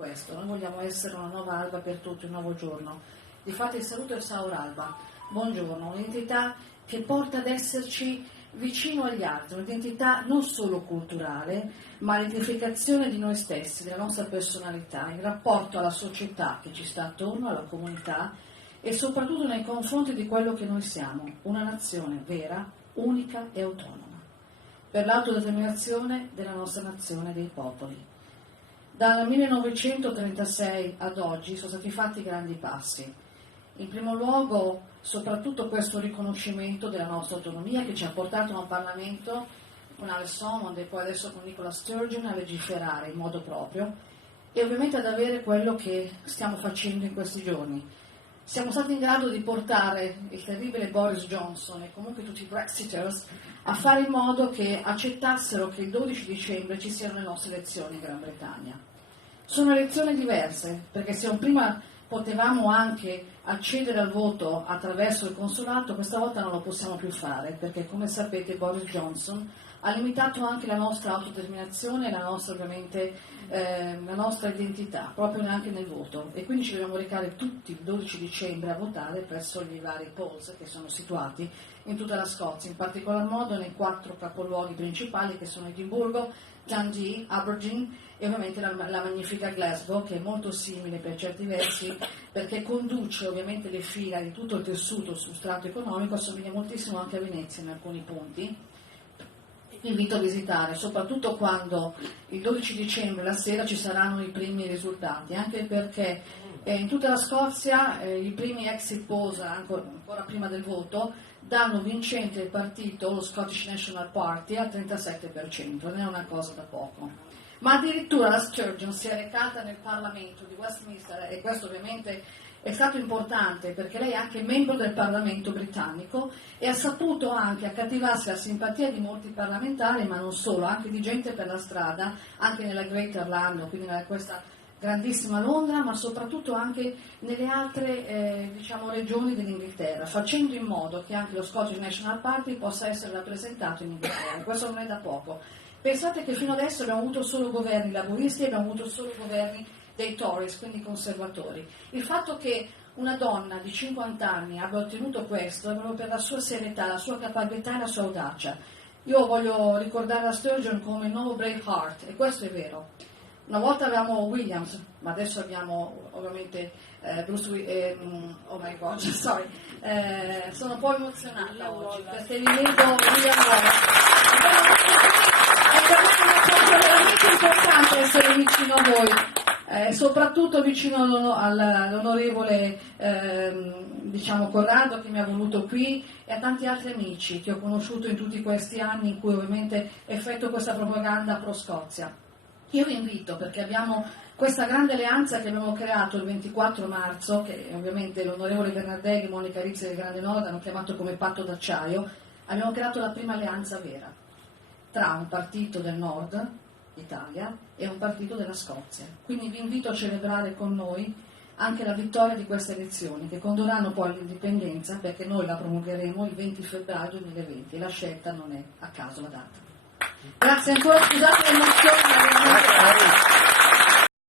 questo, noi vogliamo essere una nuova alba per tutti, un nuovo giorno. Difatti il saluto è Saur Alba, buongiorno, un'identità che porta ad esserci vicino agli altri, un'identità non solo culturale, ma l'identificazione di noi stessi, della nostra personalità, in rapporto alla società che ci sta attorno, alla comunità e soprattutto nei confronti di quello che noi siamo, una nazione vera, unica e autonoma, per l'autodeterminazione della nostra nazione dei popoli. Dal 1936 ad oggi sono stati fatti grandi passi. In primo luogo, soprattutto questo riconoscimento della nostra autonomia che ci ha portato a un Parlamento con Al Salmond e poi adesso con Nicola Sturgeon a legiferare in modo proprio e ovviamente ad avere quello che stiamo facendo in questi giorni. Siamo stati in grado di portare il terribile Boris Johnson e comunque tutti i Brexiters a fare in modo che accettassero che il 12 dicembre ci siano le nostre elezioni in Gran Bretagna. Sono elezioni diverse, perché se prima potevamo anche accedere al voto attraverso il consolato, questa volta non lo possiamo più fare, perché come sapete Boris Johnson ha limitato anche la nostra autodeterminazione e la nostra, ovviamente, la nostra identità, proprio anche nel voto. E quindi ci dobbiamo recare tutti il 12 dicembre a votare presso i vari polls che sono situati in tutta la Scozia, in particolar modo nei 4 capoluoghi principali che sono Edimburgo, Dundee, Aberdeen e ovviamente la magnifica Glasgow, che è molto simile per certi versi perché conduce ovviamente le fila di tutto il tessuto sul strato economico, assomiglia moltissimo anche a Venezia in alcuni punti. Vi invito a visitare, soprattutto quando il 12 dicembre la sera ci saranno i primi risultati, anche perché in tutta la Scozia i primi exit polls, ancora prima del voto, danno vincente il partito, lo Scottish National Party, al 37%, non è una cosa da poco. Ma addirittura la Sturgeon si è recata nel Parlamento di Westminster e questo ovviamente è stato importante perché lei è anche membro del Parlamento britannico e ha saputo anche accattivarsi la simpatia di molti parlamentari, ma non solo, anche di gente per la strada, anche nella Greater London, quindi in questa grandissima Londra, ma soprattutto anche nelle altre regioni dell'Inghilterra, facendo in modo che anche lo Scottish National Party possa essere rappresentato in Inghilterra. Questo non è da poco. Pensate che fino adesso abbiamo avuto solo governi laburisti e abbiamo avuto solo governi dei Tories, quindi conservatori. Il fatto che una donna di 50 anni abbia ottenuto questo è proprio per la sua serietà, la sua capacità e la sua audacia. Io voglio ricordare la Sturgeon come il nuovo Braveheart, e questo è vero. Una volta avevamo Williams, ma adesso abbiamo ovviamente Bruce oh my God, sorry, sono un po' emozionata oggi perché vi vedo William Wallace. È per me una cosa veramente importante essere vicino a voi, soprattutto vicino all'onorevole Corrado che mi ha voluto qui e a tanti altri amici che ho conosciuto in tutti questi anni in cui ovviamente effettuo questa propaganda pro Scozia. Io vi invito perché abbiamo questa grande alleanza che abbiamo creato il 24 marzo, che ovviamente l'onorevole Bernardelli e Monica Rizzi del Grande Nord hanno chiamato come patto d'acciaio. Abbiamo creato la prima alleanza vera tra un partito del Nord Italia e un partito della Scozia. Quindi vi invito a celebrare con noi anche la vittoria di queste elezioni che condurranno poi l'indipendenza, perché noi la promulgheremo il 20 febbraio 2020 e la scelta non è a caso la data. Grazie ancora, scusate l'emozione.